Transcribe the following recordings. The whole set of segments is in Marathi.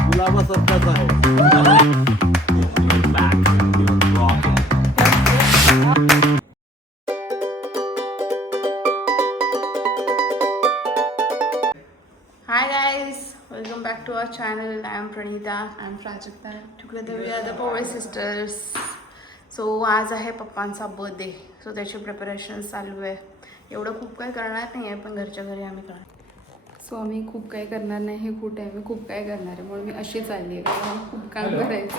गुलाबा सरकारचा आहे. Hi guys, welcome back to our channel. I am Pranita. I am Prajakta. Together we are the Power Sisters. So आज आहे पप्पांचा बर्थडे, सो त्याची प्रिपरेशन चालू आहे. एवढं खूप काही करणार नाही आहे, पण घरच्या घरी आम्ही करणार. सो आम्ही खूप काही करणार नाही हे कुठे आहे, मी खूप काही करणार आहे म्हणून मी अशी चालली आहे, कारण खूप काम करायचं.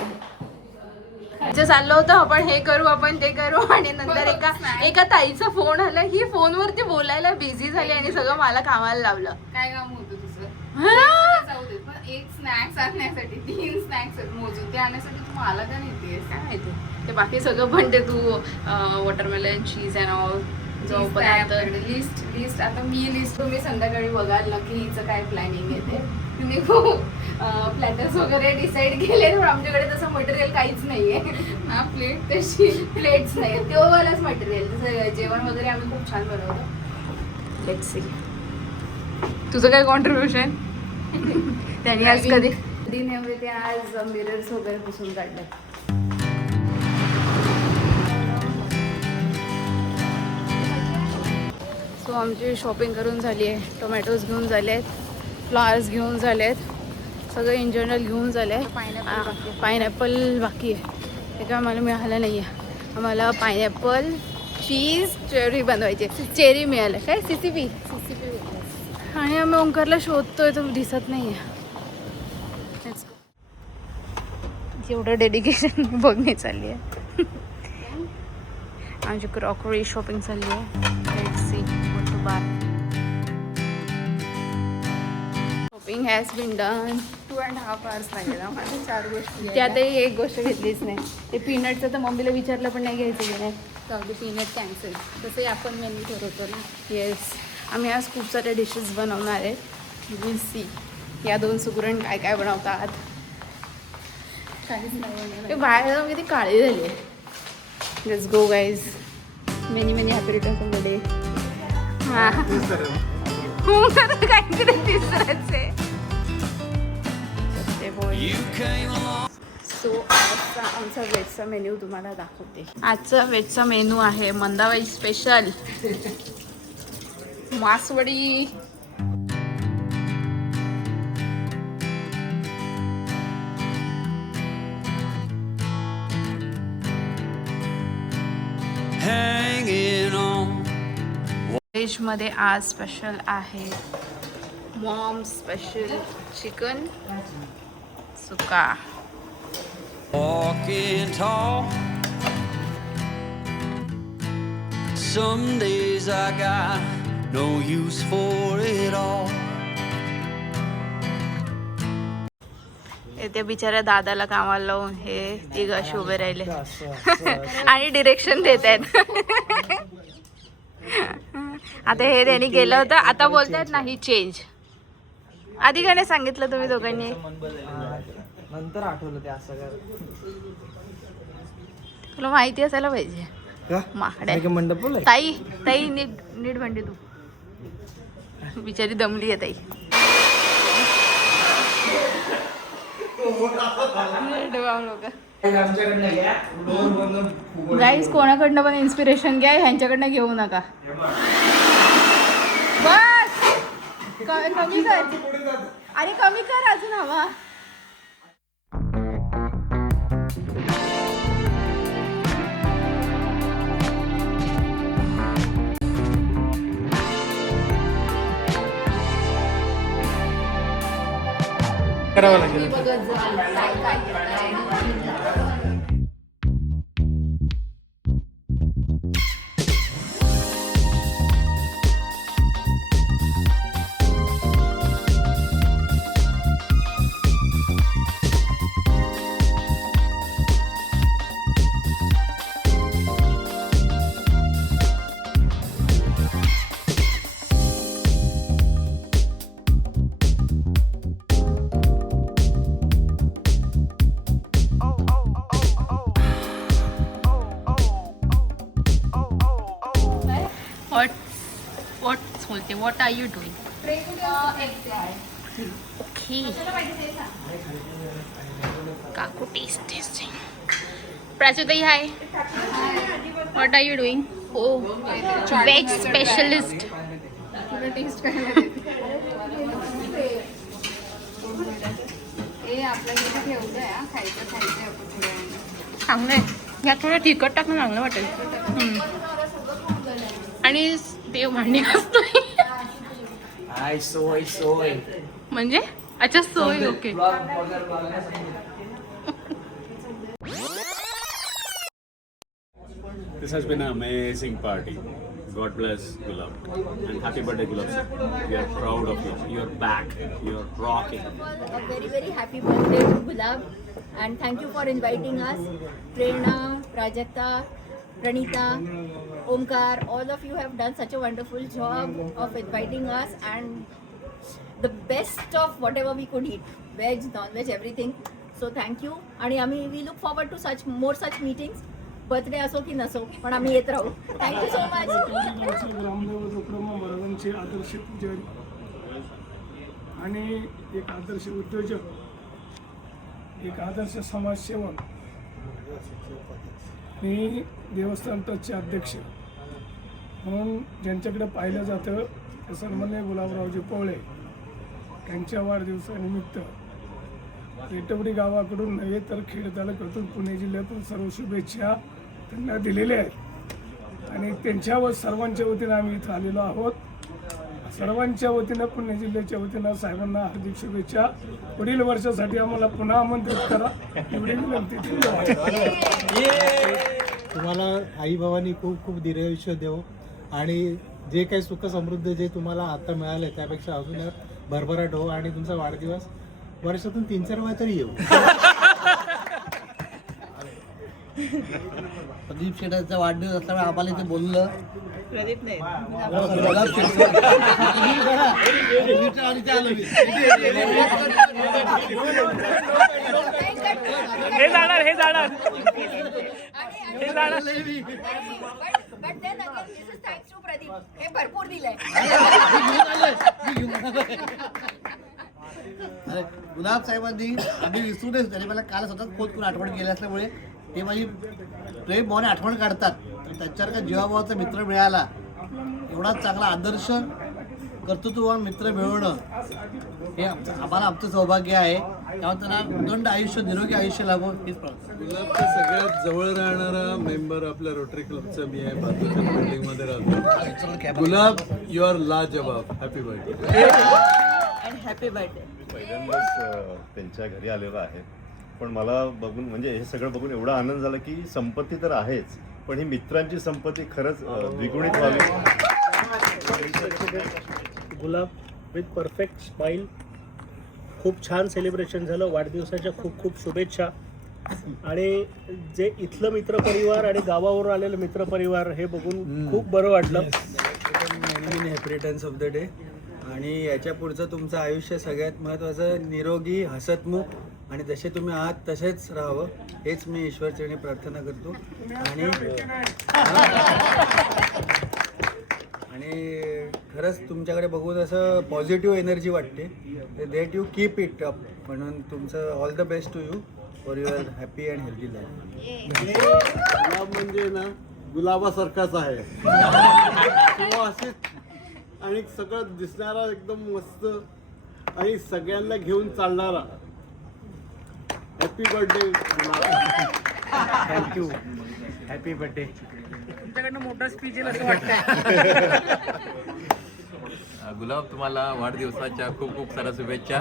जे चाललं होतं आपण हे करू आपण ते करू, आणि नंतर एका ताईचा फोन आला. ही फोनवरती बोलायला बिझी झाली आणि सगळं मला कामाला लावलं. काय काम होतं तुझं? जाऊ दे, पण एक स्नॅक्स आणण्यासाठी 3 स्नॅक्स मोजून ते आणण्यासाठी तू मला का नेतेस? काय माहिती ते बाकी सगळं म्हणते तू, वॉटरमेलन चीज अँड ऑल जो पदार्थ. लिस्ट आता मी लिस्ट तुम्ही संध्याकाळी बघाल नक्की हिचं काय प्लॅनिंग आहे ते. तुम्ही खूप प्लॅटर्स वगैरे डिसाईड केले, पण आमच्याकडे तसं मटेरियल काहीच नाहीये ना. प्लेट्स नाही, तेव्हाच मटेरियल. जसं जेवण वगैरे आम्ही खूप छान बनवतो. लेट्स सी तुझं काय कॉन्ट्रीब्युशन. त्यांनी आज कधी ते आज मिरर्स वगैरे पुसून काढले. सो आमची शॉपिंग करून झाली आहे. टोमॅटोज घेऊन झाले आहेत, फ्लावर्स घेऊन झाले आहेत, सगळं इन जनरल घेऊन झालं आहे. पायनॅपल बाकी आहे, ते काय आम्हाला मिळालं नाही आहे. आम्हाला पायनॅपल चीज चेरी बनवायची. चेरी मिळालं काय CCP. आणि आम्ही ओंकारला शोधतोय, तो दिसत नाही आहे. एवढं डेडिकेशन बघणे चालली आहे. आमची क्रॉकरी शॉपिंग चालली आहे. Let's see what to buy. Shopping has been done. 2.5 hours लागेल आम्हाला 4 गोष्टी. त्यातही एक गोष्ट घेतलीच नाही. ते पीनटचं तर मम्मीला विचारलं पण नाही घ्यायचं की नाही. तर पीनट कॅन्सल. तसंही आपण मेन्यू ठरवतो ना. येस, आम्ही आज खूप साऱ्या डिशेस बनवणार आहे. विल सी या 2 सुगरण काय काय बनवतात. काहीच नाही बनवलं. ते बाहेर जाऊन किती काळी झाली आहे. Let's go guys. Many happy returns of the day. हां काहीतरी तिसरंच आहे. सो आजचा आमचा व्हेजचा मेन्यू तुम्हाला दाखवते. आजचा व्हेजचा मेनू आहे मंदाबाई स्पेशल मासवडी. व्हेजमध्ये आज स्पेशल आहे मॉम स्पेशल चिकन सुका. Walking tall. Some days I got no use for it all. ते बिचाऱ्या दादाला कामाला लावून हे तिघ अशी उभे राहिले आणि डिरेक्शन देत आहेत. आता हे त्यांनी केलं होतं, आता बोलतायत नाही चेंज. आधी काय नाही सांगितलं तुम्ही दोघांनी. नंतर आठवलं ते असं काय. तुला माहिती असायला पाहिजे. माकड्या मंडप बोल. ताई ताई नीट नीट म्हणते तू. बिचारी दमली आहे ताई. गाईज कोणाकडनं पण इन्स्पिरेशन घ्या, ह्यांच्याकडनं घेऊ नका. बस कमी कर. अरे कमी कर अजून हवा. करावं लागेल. What are you doing? Okay काकू टेस्टिंग. प्राचुताई hi, what are you doing? Oh veg specialist. Test करायला हे आपल्या इथे ठेवलंय हा, खायचं आपण थोड्या वेळाने. चांगलं आहे. यात थोडं तिखट टाकणं चांगलं वाटेल. आणि देव भांडी घासतोय आय सोय सोय. म्हणजे अच्छा सोय. Okay. This has been an amazing party. God bless Gulab. And happy birthday, Gulab sir. We are proud of you. You're back. You're rocking. A very, very happy birthday to Gulab, and thank you for inviting us. Prerna, Prajakta, Pranita, Omkar, all of you have done such a wonderful job of inviting us, and the best of whatever we could eat, veg, non-veg, everything. So thank you. And we look forward to more such meetings. Birthday असो की नसो, पण आम्ही येत राहू. Thank you so much. रामदेव उपक्रम महाराजांचे आदर्श पुजारी आणि एक आदर्श उद्योजक, एक आदर्श समाजसेवक आणि देवस्थान ट्रस्टचे अध्यक्ष म्हणून ज्यांच्याकडे पाहिलं जातं ते सन्माननीय गुलाबरावजी पोळे यांच्या वाढदिवसानिमित्त रेटवडी गावाकडून नव्हे तर खेड तालुक्यातून पुणे जिल्ह्यातून सर्व शुभेच्छा त्यांना दिलेल्या आहेत. आणि त्यांच्यावर सर्वांच्या वतीनं आम्ही इथं आलेलो आहोत. सर्वांच्या वतीनं पुणे जिल्ह्याच्या वतीनं साहेबांना हार्दिक शुभेच्छा. पुढील वर्षासाठी आम्हाला पुन्हा आमंत्रित करा एवढी विनंती. तुम्हाला आई बाबांनी खूप खूप दीर्घायुष्य देव आणि जे काही सुख समृद्धी जे तुम्हाला आता मिळालं त्यापेक्षा अजून भरभराट हो. आणि तुमचा वाढदिवस वर्षातून 3-4 वेळा तरी येऊ. प्रदीप शेटाचा वाढदिवस असल्यामुळे आम्हाला इथे बोललं. प्रदीप नाही But then again, this is thanks to Pradeep. हे भरपूर दिलंय. अरे गुलाब साहेबांनी आम्ही विसरूनच त्याने मला काल स्वतःच फोन करून आठवण केली असल्यामुळे ते माझी प्रेम भावने आठवण काढतात. तर त्यांच्यासारखा जीवाभावाचा मित्र मिळाला, एवढा चांगला आदर्श कर्तृत्ववान मित्र मिळवणं हे आम्हाला आमचं सौभाग्य आहे. त्यामुळे त्यांना उदंड आयुष्य, निरोगी आयुष्य लाभो हीच प्रार्थना. गुलाबच्या सगळ्यात जवळ राहणारा मेंबर आपल्या रोटरी क्लबचा मी आहे. बाजूच्या बिल्डिंगमध्ये राहतो. गुलाब, यू आर लाजवाब. Happy birthday. Happy birthday. पहिल्यांदाच त्यांच्या घरी आलेलो आहे, पण मला बघून म्हणजे हे सगळं बघून एवढा आनंद झाला की संपत्ती तर आहेच, पण ही मित्रांची संपत्ती खरंच द्विगुणित व्हावी. गुलाब विथ परफेक्ट स्माईल. खूप छान सेलिब्रेशन झालं. वाढदिवसाच्या खूप खूप शुभेच्छा. आणि जे इथलं मित्रपरिवार आणि गावावरून आलेलं मित्रपरिवार हे बघून खूप बरं वाटलं. Happy returns of the day. आणि याच्या पुढचं तुमचं आयुष्य सगळ्यात महत्त्वाचं निरोगी, हसतमुख आणि जसे तुम्ही आहात तसेच राहावं हेच मी ईश्वरचरणी प्रार्थना करतो. आणि खरंच तुमच्याकडे बघून असं पॉझिटिव्ह एनर्जी वाटते. देट यू कीप इट अप. म्हणून तुमचं all the best to you for your happy and healthy life. Gulab म्हणजे ना गुलाबासारखाच आहे. सुवासिक आणि सगळं दिसणारा, एकदम मस्त आणि सगळ्यांना घेऊन चालणारा. Happy birthday. Thank you. Happy birthday. तुमच्याकडनं मोठा स्पीच येईल असं वाटतंय. गुलाब, तुम्हाला वाढदिवसाच्या खूप खूप साऱ्या शुभेच्छा.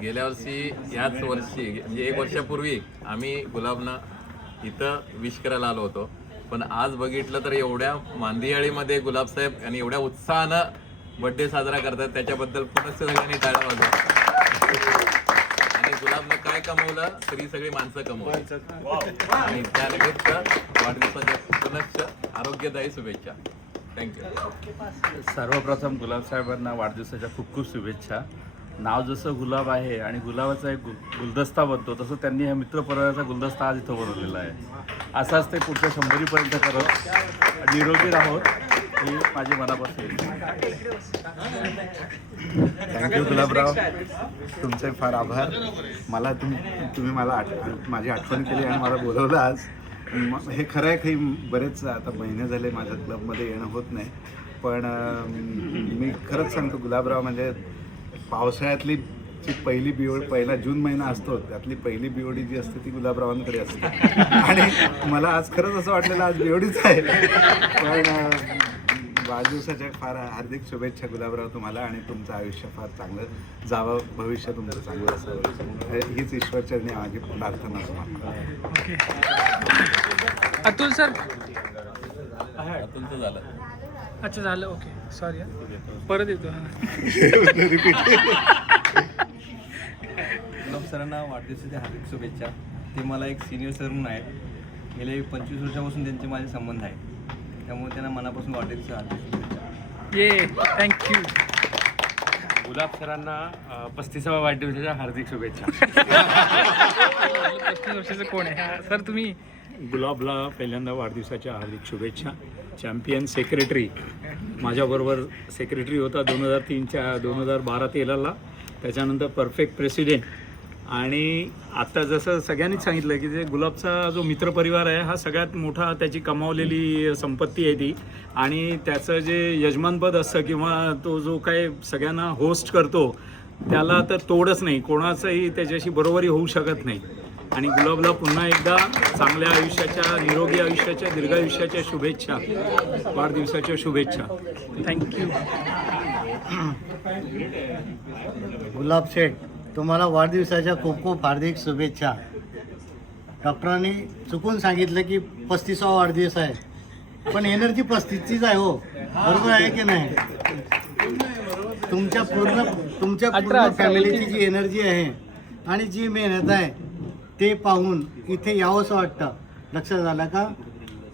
गेल्या वर्षी याच वर्षी म्हणजे 1 वर्षापूर्वी आम्ही गुलाबना इथं विश करायला आलो होतो, पण आज बघितलं तर एवढ्या मांदियाळीमध्ये गुलाबसाहेब आणि एवढ्या उत्साहानं बड्डे साजरा करतात, त्याच्याबद्दल पुन्हा सगळ्यांनी टाळ्या वाजवा. आणि गुलाबनं काय कमवलं तर ही सगळी माणसं कमवली. आणि त्यानिमित्त वाढदिवसाच्या पुनश्च आरोग्यदायी शुभेच्छा. थँक्यू. सर्वप्रथम गुलाब साहेबांना वाढदिवसाच्या खूप खूप शुभेच्छा. नाव जसं गुलाब आहे आणि गुलाबाचा एक गुलदस्ता बनतो, तसं त्यांनी ह्या मित्रपरिवाराचा गुलदस्ता आज इथं बनवलेला आहे. असाच ते पुढच्या 100पर्यंत करत निरोगी राहोत ही माझी मनापासून थँक्यू गुलाबराव, तुमचे फार आभार. मला तुम्ही मला माझी आठवण केली आणि मला बोलवलं आज. हे खरं आहे की बरेच आता महिने झाले माझ्या क्लबमध्ये येणं होत नाही, पण मी खरंच सांगतो गुलाबराव म्हणजे पावसाळ्यातली जी पहिली बिओडी, पहिला जून महिना असतो त्यातली पहिली बिओडी जी असते ती गुलाबरावांकडे असते. आणि मला आज खरंच असं वाटलेलं आज बिओडीच आहे. पण वाढदिवसाच्या फार हार्दिक शुभेच्छा गुलाबराव तुम्हाला, आणि तुमचं आयुष्य फार चांगलं जावं, भविष्य तुमचं चांगलं असावं हीच ईश्वरचरणी माझी प्रार्थना तुम्हाला. अतुल सर. अतुलचं झालं. अच्छा झालं, ओके सॉरी परत येतो. गुलाब सरांना वाढदिवसाच्या हार्दिक शुभेच्छा. ते मला एक सिनियर सर म्हणून आहेत. गेले 25 वर्षापासून त्यांचे माझे संबंध आहेत, त्यामुळे त्यांना मनापासून वाढदिवसाच्या हार्दिक शुभेच्छा. ये थँक्यू. गुलाब सरांना 35व्या वाढदिवसाच्या हार्दिक शुभेच्छा. 35 वर्षाचं कोण आहे सर तुम्ही? गुलाबला पहिल्यांदा वाढदिवसाच्या हार्दिक शुभेच्छा. चॅम्पियन सेक्रेटरी, माझ्याबरोबर सेक्रेटरी होता 2012-13ला, त्याच्यानंतर परफेक्ट प्रेसिडेंट, आणि आता जसं सगळ्यांनीच सांगितलं की जे गुलाबचा जो मित्रपरिवार आहे हा सगळ्यात मोठा त्याची कमावलेली संपत्ती आहे ती. आणि त्याचं जे यजमानपद असतं किंवा तो जो काय सगळ्यांना होस्ट करतो त्याला तर तोडच नाही, कोणाचंही त्याच्याशी बरोबरी होऊ शकत नाही. आणि गुलाबला पुन्हा एकदा चांगल्या आयुष्याच्या, निरोगी आयुष्याच्या, दीर्घायुष्याच्या शुभेच्छा, वाढदिवसाच्या शुभेच्छा. थँक्यू. गुलाब शेठ, तुम्हाला वाढदिवसाच्या खूप खूप हार्दिक शुभेच्छा. डॉक्टरांनी चुकून सांगितलं की 35वा वाढदिवस आहे, पण एनर्जी 35चीच आहे हो, बरोबर आहे की नाही? तुमच्या पूर्ण फॅमिलीची जी एनर्जी आहे आणि जी मेहनत आहे ते पाहून इथे यावंसं वाटतं. लक्षात झालं का?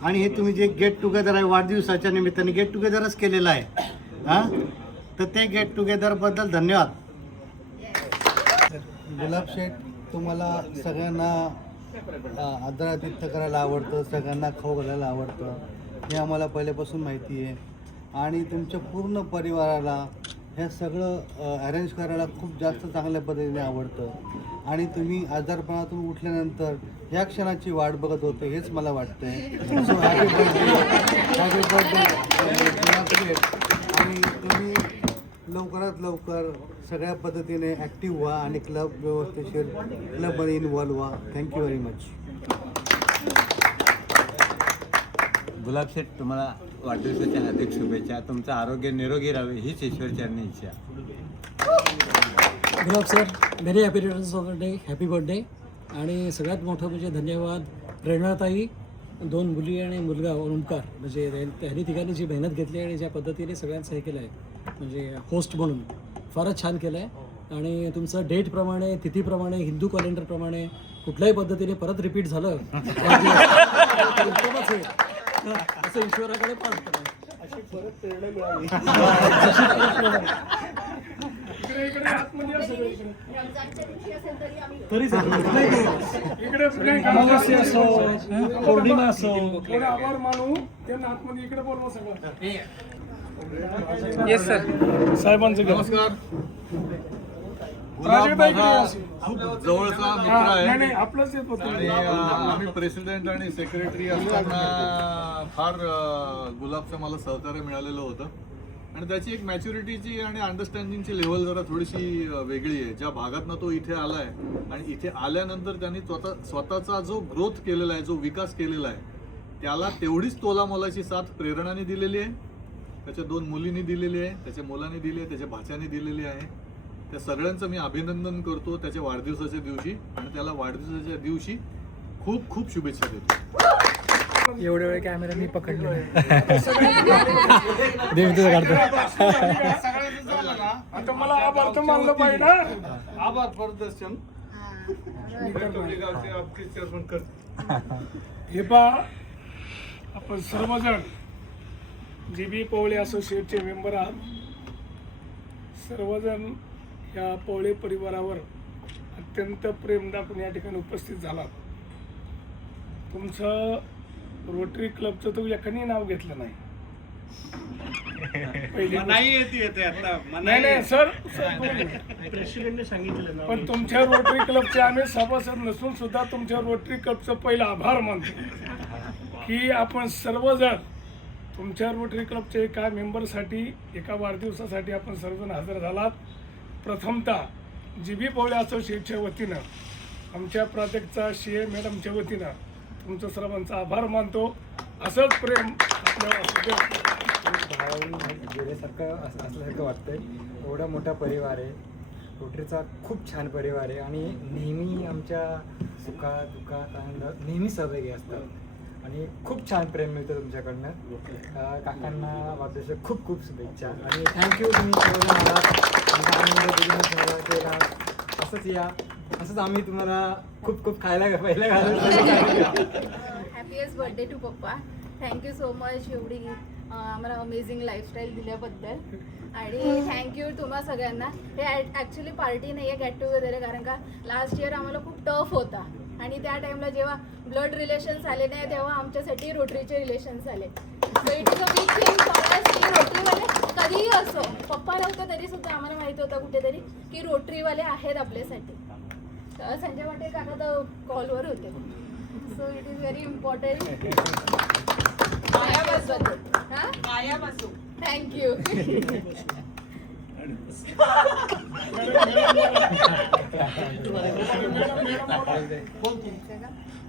आणि हे तुम्ही जे गेट टुगेदर आहे वाढदिवसाच्या निमित्ताने गेट टुगेदरच केलेलं आहे हां, तर ते गेट टुगेदरबद्दल धन्यवाद. गुलाब शेठ, तुम्हाला सगळ्यांना आदरातिथ्य करायला आवडतं, सगळ्यांना खाऊ घालायला आवडतं, हे आम्हाला पहिल्यापासून माहिती आहे. आणि तुमच्या पूर्ण परिवाराला हे सगळं अरेंज करायला खूप जास्त चांगल्या पद्धतीने आवडतं. आणि तुम्ही आजारपणातून उठल्यानंतर या क्षणाची वाट बघत होते हेच मला वाटतंय. सो हॅपी बर्थडे गुलाब शेठ. आणि तुम्ही लवकरात लवकर सगळ्या पद्धतीने ॲक्टिव्ह व्हा आणि क्लब व्यवस्थेशीर क्लबमध्ये इन्व्हॉल्व व्हा. Thank you very much. गुलाब शेठ, तुम्हाला वाढदिवसाच्या हार्दिक शुभेच्छा. तुमचं आरोग्य निरोगी राहावे हीच ईश्वरचरणी इच्छा. Gulab sir, very happy returns of the day, happy birthday. आणि सगळ्यात मोठं म्हणजे धन्यवाद प्रेरणाताई, 2 मुली आणि मुलगा ओमकार, म्हणजे त्यांनी ठिकाणी जी मेहनत घेतली आणि ज्या पद्धतीने सगळ्यांचं हे केलं आहे म्हणजे होस्ट म्हणून फारच छान केलं आहे. आणि तुमचं डेटप्रमाणे, तिथीप्रमाणे, हिंदू कॅलेंडरप्रमाणे कुठल्याही पद्धतीने परत रिपीट झालं उत्तमच आहे असं ईश्वराकडे प्रार्थना आहे. तरी अमावस्या असो, पौर्णिमा असो, आभार मानू त्यांना आतमध्ये इकडे बोलवा सगळं. Yes sir. साहेबांचं नमस्कार. गुलाब माझा खूप जवळचा मित्र आहे आपलंच येत होतं. आणि आम्ही प्रेसिडेंट आणि सेक्रेटरी असताना फार गुलाबचं मला सहकार्य मिळालेलं होतं. आणि त्याची एक मॅच्युरिटीची आणि अंडरस्टँडिंगची लेवल जरा थोडीशी वेगळी आहे. ज्या भागातनं तो इथे आला आहे आणि इथे आल्यानंतर त्यांनी स्वतःचा जो ग्रोथ केलेला आहे, जो विकास केलेला आहे, त्याला तेवढीच तोलामोलाची साथ प्रेरणाने दिलेली आहे, त्याच्या 2 मुलींनी दिलेली आहे, त्याच्या मुलांनी दिली आहे, त्याच्या भाच्याने दिलेली आहे. त्या सगळ्यांचं मी अभिनंदन करतो त्याच्या वाढदिवसाच्या दिवशी, आणि त्याला वाढदिवसाच्या दिवशी खूप खूप शुभेच्छा देतो. एवढे वेळ कॅमेरा मी पकडले आता मला आभार तर मानलं पाहिजे ना. आभार प्रदर्शन. हे पहा, आपण सर्वजण GB पवळे असोसिएटचे मेंबर आहात. सर्वजण या पवळे परिवारावर अत्यंत प्रेम दाखवून या ठिकाणी उपस्थित झालात. तुमचं रोटरी क्लबचं तर एकाने नाव घेतलं नाही, नाही सर प्रेसिडेंटने सांगितलं ना. पण तुमच्या रोटरी क्लबचे आम्ही सभासद नसून सुद्धा तुमच्या रोटरी क्लबचं पहिलं आभार मानतो की आपण सर्वजण तुमच्या रोटरी क्लबच्या एका मेंबरसाठी एका वाढदिवसासाठी आपण सर्वजण हजर झालात. प्रथमतः GB पवळे असोसिएशनच्या वतीनं आमच्या प्राध्यापकचा CA मॅडमच्या वतीनं तुमचं सर्वांचा आभार मानतो. असंच प्रेम गेल्यासारखं असल्यासारखं वाटतंय. एवढा मोठा परिवार आहे, रोटरीचा खूप छान परिवार आहे आणि नेहमी आमच्या सुखात दुःखात आनंदात नेहमी सहभागी असतात आणि खूप छान प्रेम मिळतं तुमच्याकडनं. काकांना वाढदिवसाच्या खूप खूप शुभेच्छा आणि थँक्यू तुम्ही सर्वजण आलात. आमचा आनंद दुनिया केला. असंच या, असंच आम्ही तुम्हाला खूप खूप खायला पहिल्या घालून. हॅपीएस्ट बर्थडे टू पप्पा. थँक्यू सो मच एवढी आम्हाला अमेझिंग लाईफस्टाईल दिल्याबद्दल आणि थँक्यू तुम्हा सगळ्यांना. हे ॲक्च्युली पार्टी नाही आहे, गेट टुगेदर आहे, कारण का लास्ट इयर आम्हाला खूप टफ होता आणि त्या टाईमला जेव्हा ब्लड रिलेशन्स आले नाही तेव्हा आमच्यासाठी रोटरीचे रिलेशन्स आले. So it is a big thing for us की रोटरीवाले कधीही असो, पप्पा नव्हतं तरी सुद्धा आम्हाला माहिती होतं कुठेतरी की रोटरीवाले आहेत आपल्यासाठी. संजय पाटील काका तर कॉलवर होते. So it is very important. Thank you.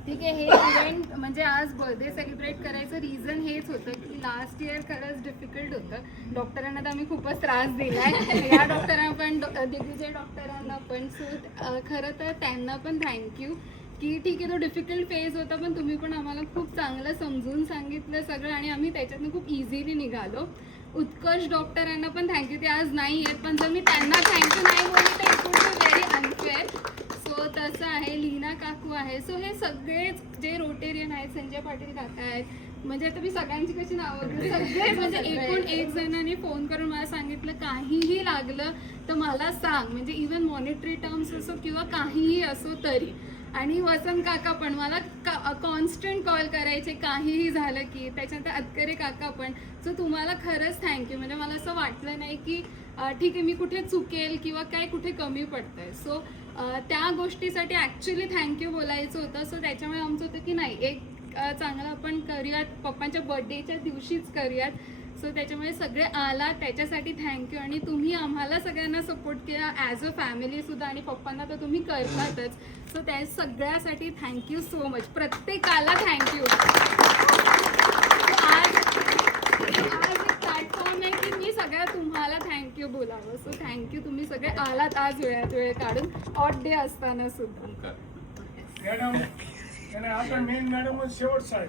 ठीक आहे. हे इव्हेंट म्हणजे आज बर्थडे सेलिब्रेट करायचं रिझन हेच होतं की लास्ट इयर खरंच डिफिकल्ट होतं. डॉक्टरांना तर आम्ही खूपच त्रास दिला आहे, या डॉक्टरांना पण दिग्विजय डॉक्टरांना पण. सो खरं तर त्यांना पण थँक्यू की ठीक आहे तो डिफिकल्ट फेज होता पण तुम्ही पण आम्हाला खूप चांगलं समजून सांगितलं सगळं आणि आम्ही त्याच्यातून खूप इझिली निघालो. उत्कर्ष डॉक्टरांना पण थँक्यू. ते आज नाही आहेत पण जर मी त्यांना थँक्यू नाही बोलली तर it would be very unfair. So तसं आहे. लीना काकू आहे. सो हे सगळेच जे रोटेरियन आहेत, संजय पाटील काका आहेत, म्हणजे आता मी सगळ्यांची कशी नावं घेऊ, सगळेच म्हणजे एकूण एक जणांनी फोन करून मला सांगितलं काहीही लागलं तर मला सांग, म्हणजे इवन मॉनिटरी टर्म्स असो किंवा काहीही असो तरी. आणि वसंत काका पण मला कॉन्स्टंट कॉल करायचे काहीही झालं की. त्याच्यानंतर अतकरे काका पण. सो तुम्हाला खरंच थँक्यू. म्हणजे मला असं वाटलं नाही की ठीक आहे मी कुठे चुकेल किंवा काय कुठे कमी पडतं आहे. सो त्या गोष्टीसाठी ॲक्च्युली थँक्यू बोलायचं होतं. सो त्याच्यामुळे आमचं होतं की नाही एक चांगलं आपण करूयात, पप्पांच्या बर्थडेच्या दिवशीच करूयात. सो त्याच्यामुळे सगळे आला त्याच्यासाठी थँक्यू. आणि तुम्ही आम्हाला सगळ्यांना सपोर्ट केला ॲज अ फॅमिलीसुद्धा आणि पप्पांना तर तुम्ही करतातच. सो त्या सगळ्यासाठी थँक्यू सो मच. प्रत्येकाला थँक्यू. आज एक प्लॅटफॉर्म आहे की मी सगळ्या तुम्हाला थँक्यू बोलावं. So thank you. तुम्ही सगळे आलात आज वेळात वेळ काढून ऑड डे असताना सुद्धा. आता मेन मॅडम शेवटचा आहे.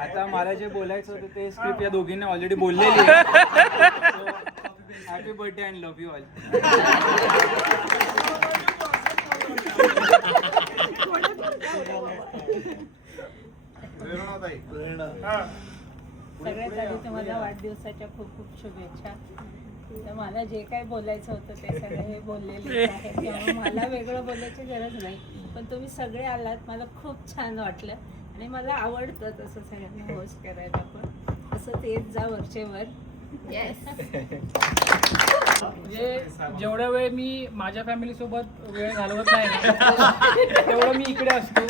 आता मला जे बोलायचं होतं ते स्क्रिप्ट या दोघींनी ऑलरेडी बोललेली आहे. Happy birthday and love you all. सगळ्यात आधी तुम्हाला वाढदिवसाच्या खूप खूप शुभेच्छा. तर मला जे काय बोलायचं होतं ते सगळं हे बोललेले आहे त्यामुळे मला वेगळं बोलायची गरज नाही. पण तुम्ही सगळे आलात मला खूप छान वाटलं आणि मला आवडतं तसं सगळ्यांना होस्ट करायला पण. असं तेच जा वरचेवर. येस. म्हणजे जेवढा वेळ मी माझ्या फॅमिलीसोबत वेळ घालवत नाही तेवढं मी इकडे असतो.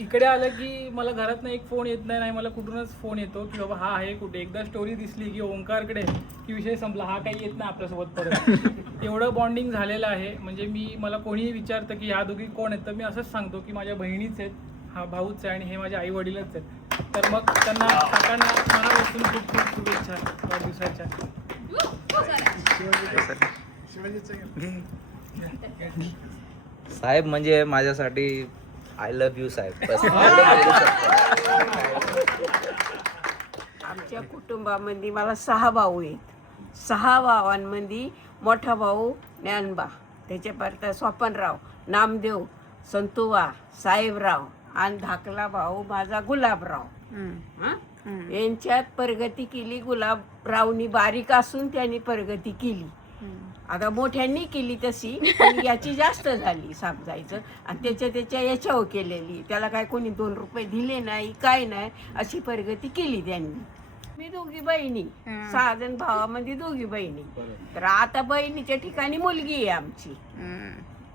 इकडे आलं की मला घरातनं एक फोन येत नाही, मला कुठूनच फोन येतो की बाबा हा आहे कुठे. एकदा स्टोरी दिसली की ओंकारकडे की विषय संपला, हा काही येत नाही आपल्यासोबत परत. एवढं बॉन्डिंग झालेलं आहे. म्हणजे मला कोणीही विचारतं की ह्या दोघी कोण आहेत तर मी असंच सांगतो की माझ्या बहिणीच आहेत, हा भाऊच आहे आणि हे माझे आई वडीलच आहेत. तर मग त्यांना काकांना मनापासून खूप खूप शुभेच्छा वाढदिवसाच्या. साहेब म्हणजे माझ्यासाठी आय लव्ह यू साहेब. आमच्या कुटुंबामध्ये मला 6 भाऊ आहेत. 6 भावांमध्ये मोठा भाऊ ज्ञानबा, त्याच्यापर्यंत स्वपनराव, नामदेव, संतुवा, साहेबराव आणि धाकला भाऊ माझा गुलाबराव. यांच्यात प्रगती केली. गुलाबरावनी बारीक असून त्यांनी प्रगती केली आता मोठ्यांनी केली तशी, पण याची जास्त झाली साप जायचं. आणि त्याच्या याच्यावर केलेली, त्याला काय कोणी 2 रुपये दिले नाही, काय नाही, अशी प्रगती केली त्यांनी. मी 2 बहिणी, 6 जण भावामध्ये 2 बहिणी. तर आता बहिणीच्या ठिकाणी मुलगी आहे आमची.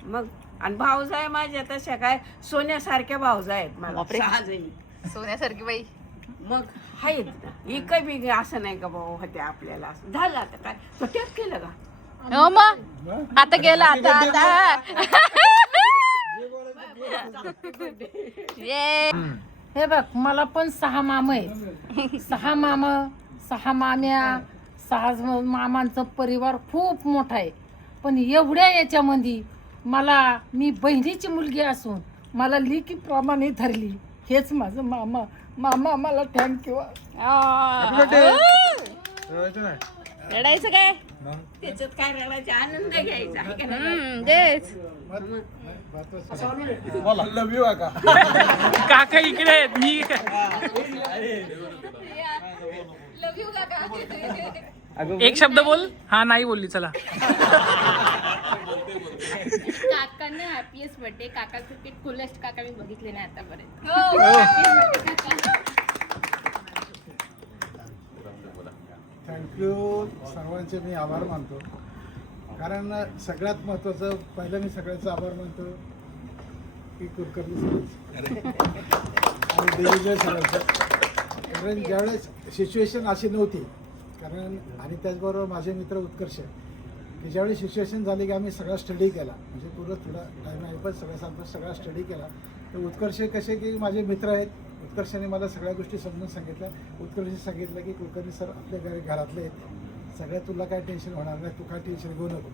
मग आणि भावजा आहे माझ्या तशा काय सोन्यासारख्या भावजा आहेत मला 6 जणी. सोन्यासारखी बाई. मग आहेत ना, एकही बी असं नाही का भाऊ होते आपल्याला. असं झालं आता काय तो टेप केलं का? हो मग आता गेला आता हे बघ, मला पण 6 मामा आहेत. 6 मामा, 6 माम्या, 6 मामांचा परिवार खूप मोठा आहे. पण एवढ्या याच्यामध्ये मी बहिणीची मुलगी असून मला लेकीप्रमाणे धरली. हेच माझं मामा मला थँक्यू. रडायचं काय? त्याच्यात काय रडायचा, आनंद घ्यायचा आहे का नाही? तेच. काका इकडे आहेत. मी लव यू काका. एक शब्द बोल. हा नाही बोलली. चला. काकांना हॅपीएस्ट बर्थडे. काका क्रिकेट कुलेस्ट काका मी बघितले नाही आतापर्यंत. थँक्यू. सर्वांचे मी आभार मानतो. कारण सगळ्यात महत्त्वाचं पहिलं मी सगळ्यांचा आभार मानतो की कुलकर्णी सरांचं आणि दिग्विजय सरांचं. कारण ज्यावेळेस सिच्युएशन अशी नव्हती, कारण आणि त्याचबरोबर माझे मित्र उत्कर्ष, की ज्यावेळी सिच्युएशन झाली की आम्ही सगळा स्टडी केला, म्हणजे पूर्ण थोडा टाईम आहे पण सगळा स्टडी केला. तर उत्कर्ष कसे की माझे मित्र आहेत. उत्कर्षाने मला सगळ्या गोष्टी समजून सांगितल्या. उत्कर्षाने सांगितलं की कुलकर्णी सर आपल्या घरातले आहेत, सगळ्या तुला काय टेन्शन होणार नाही, तू काय टेन्शन घेऊ नको.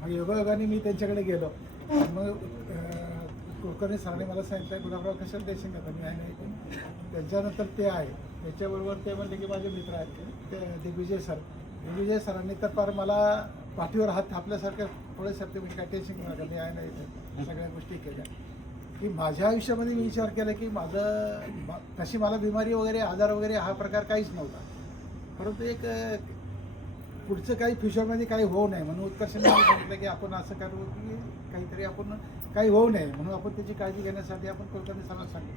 मग योगायोगाने मी त्यांच्याकडे गेलो. मग कुलकर्णी सरांनी मला सांगितलं गुलाबराव कशाला टेन्शन घेता, मी आहे नाही. त्यांच्यानंतर ते आहे, त्याच्याबरोबर ते म्हणले की माझे मित्र आहेत ते दिग्विजय सरांनी तर फार मला पाठीवर हात थापल्यासारखं थोड्यासारखं मी काय टेन्शन घेणार का, मी आहे नाही. सगळ्या गोष्टी केल्या की माझ्या आयुष्यामध्ये मी विचार केला की तशी मला बिमारी वगैरे आजार वगैरे हा प्रकार काहीच नव्हता. परंतु एक पुढचं काही फ्युचरमध्ये काही होऊ नये म्हणून उत्कर्षाने मला सांगितलं की आपण असं करू की काहीतरी आपण काही होऊ नये म्हणून आपण त्याची काळजी घेण्यासाठी आपण कुलकर्णी सरांना सांगू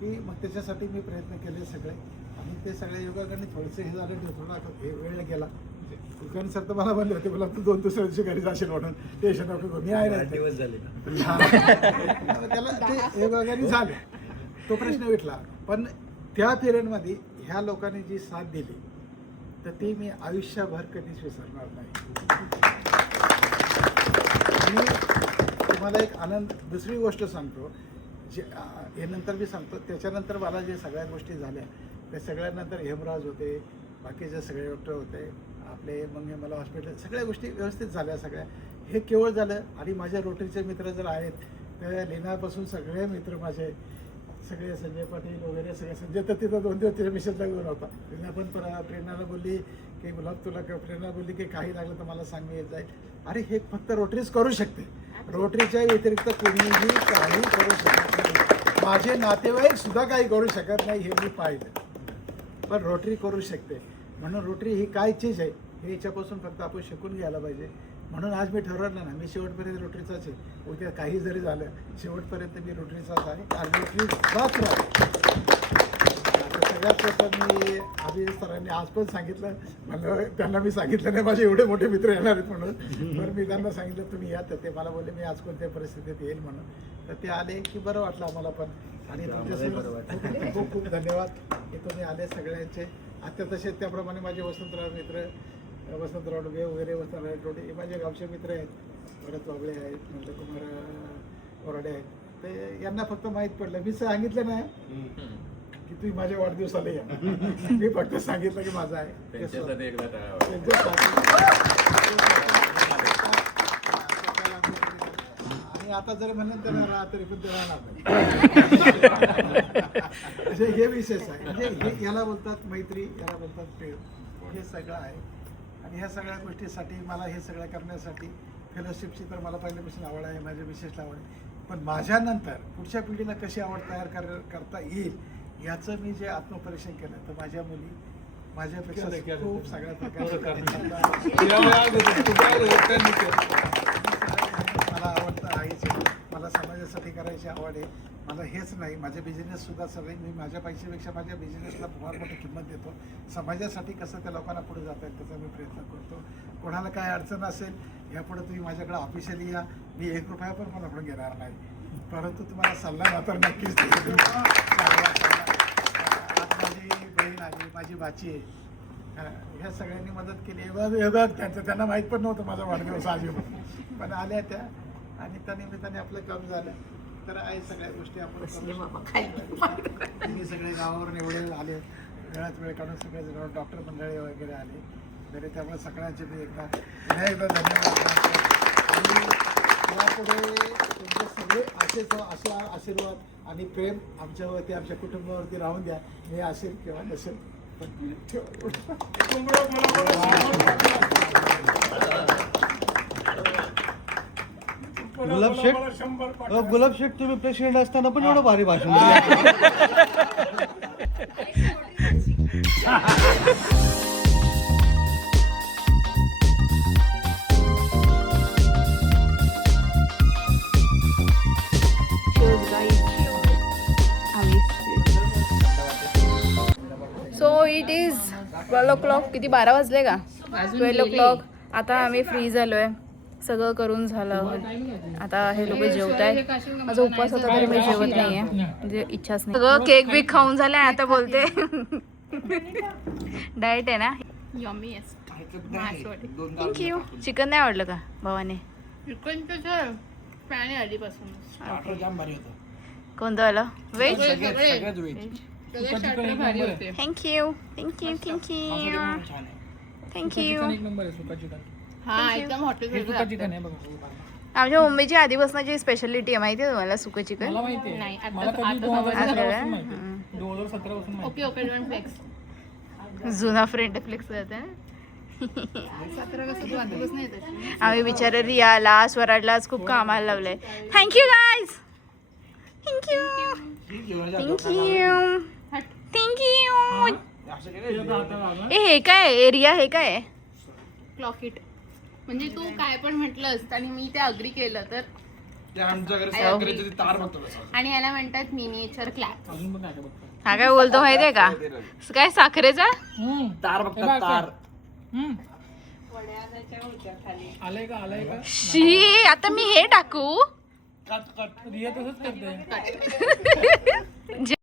की मग त्याच्यासाठी मी प्रयत्न केले सगळे. आणि ते सगळे योगाकडे थोडेसे हे झाले, थोडा वेळ गेला. कुलकर्णी सर तर मला म्हणले होते, मला तू 2 दुसऱ्या दिवशी घरी जाशील म्हणून, टेन्शन नको, मी आहे नाही. दिवस झाले त्याला ते योगाने झाले, तो प्रश्न विटला. पण त्या पिरियडमध्ये ह्या लोकांनी जी साथ दिली तर ती मी आयुष्यभर कधीच विसरणार नाही. आणि तुम्हाला एक आनंद दुसरी गोष्ट सांगतो, जे हे नंतर मी सांगतो. त्याच्यानंतर मला जे सगळ्या गोष्टी झाल्या त्या सगळ्यानंतर हेमराज होते, बाकीचे सगळे डॉक्टर होते आपले, मग मला हॉस्पिटल सगळ्या गोष्टी व्यवस्थित झाल्या सगळ्या. हे केवळ झालं. आणि माझ्या रोटरीचे मित्र जर आहेत त्या लेण्यापासून सगळे मित्र माझे सगळे संजय पाटील वगैरे सगळे. संजय तर तिथं 2 दिवस तिथे मिशनला घेऊन होता. तिने पण प्रेरणाला बोलली की गुलाब तुला प्रेरणा बोलली की काही लागलं तर मला सांग, मी येत जाईल. अरे हे फक्त रोटरीच करू शकते, रोटरीच्या व्यतिरिक्त कोणीही काही करू शकत नाही. माझे नातेवाईक सुद्धा काही करू शकत नाही हे मी पाहिलं, पण रोटरी करू शकते. म्हणून रोटरी ही काय चीज आहे हे याच्यापासून फक्त आपण शिकून घ्यायला पाहिजे. म्हणून आज मी ठरवलं ना, मी शेवटपर्यंत रोटरीचाच आहे. उद्या काही जरी झालं शेवटपर्यंत मी रोटरीचाच आहे. आणि रोटरीचाच राहतो. सगळ्यात प्रथम मी आधी सरांनी आज पण सांगितलं, मला त्यांना मी सांगितलं नाही माझे एवढे मोठे मित्र येणार आहेत म्हणून, तर मी त्यांना सांगितलं तुम्ही या. तर ते मला बोलले मी आज कोणत्या परिस्थितीत येईल म्हणून. तर ते आले की बरं वाटलं आम्हाला पण. आणि तुमच्यासोबत खूप खूप धन्यवाद की तुम्ही आले सगळ्यांचे. आता तसे त्याप्रमाणे माझे वसंतराव मित्र, वसंतराव डोबे वगैरे, वसंतराव डोडे हे माझे गावचे मित्र आहेत. भरत बाबळे आहेत, नंदकुमार ओराडे आहेत. ते यांना फक्त माहीत पडलं, मी सांगितलं नाही की तुम्ही माझ्या वाढदिवसाला या. मी फक्त सांगितलं की माझा आहे. आणि आता जर म्हणलं तर राहा तरी पण ते राहणार नाही. हे विशेष आहे. म्हणजे हे याला बोलतात मैत्री, याला बोलतात प्रेम. हे सगळं आहे. आणि ह्या सगळ्या गोष्टीसाठी मला हे सगळं करण्यासाठी फेलोशिपची तर मला पहिल्यापासून आवड आहे, माझ्या विशेष आवड आहे. पण माझ्यानंतर पुढच्या पिढीला कशी आवड तयार करता येईल याचं मी जे आत्मपरीक्षण केलं तर माझ्या मुली माझ्यापेक्षा खूप सगळ्या प्रकारचे मला आवडतं आईचं. मला समाजासाठी करायची आवड आहे. मला हेच नाही, माझे बिझनेससुद्धा सगळे मी माझ्या पैशापेक्षा माझ्या बिझनेसला फार मोठी किंमत देतो. समाजासाठी कसं त्या लोकांना पुढे जाता येईल त्याचा मी प्रयत्न करतो. कोणाला काय अडचण असेल यापुढे तुम्ही माझ्याकडे ऑफिशियली या. मी 1 रुपया पण कोणाकडून घेणार नाही, परंतु तुम्हाला सल्ला मात्र नक्कीच देईन. आज माझी बहीण आली, माझी बाची आहे, ह्या सगळ्यांनी मदत केली. बघ त्यांना माहीत पण नव्हतं माझा वाढदिवस आज येऊन, पण आल्या त्या आणि त्या निमित्ताने आपलं काम झालं. तर आहे सगळ्या गोष्टी आपण तुम्ही सगळे गावावरून एवढे आले, वेळात वेळ काढून सगळे डॉक्टर मंडळी वगैरे आले, तरी त्यामुळे सगळ्यांचे मी एकदा धन्यवाद. आणि यापुढे तुमचे सगळे असे आशीर्वाद आणि प्रेम आमच्यावरती, आमच्या कुटुंबावरती राहून द्या. हे असेल किंवा नसेल गुलाब शेठ तुम्ही प्रेसिडेंट असताना पण एवढं भारी भाषण सो इट इज 12 o'clock. किती 12 वाजले का? 12 o'clock. आता आम्ही फ्री झालोय, सगळं करून झालं. आता हे लोक जेवत आहेत. माझा उपवास होता तरी मी जेवत नाहीये, म्हणजे इच्छाच नाही. सगळं केक बिक खाऊन झालंय. आता बोलते डाएट आहे ना. थँक्यू. चिकन नाही आवडलं का भावाने? कोणतं आलं? Veg. Thank you thank you thank you thank you. आमच्या मुंबईची आधीपासूनची स्पेशालिटी आहे, माहिती आहे तुम्हाला? सुकं चिकन. जुना फ्रेंड फ्लेक्स करते. आम्ही बिचारे रियाला स्वराजलाच खूप कामाला लावलंय. Thank you guys. Thank you thank you thank you. हे काय एरिया? हे काय? क्लॉकिट. म्हणजे तू काय पण म्हटलंस आणि मी ते अग्री केलं तर आणि याला म्हणतात मिनिएचर क्लॅप. हा काय बोलतो माहितीये का? काय साखरेचा तार बघतात तार. शी. आता मी हे टाकू? रिया तसंच करते.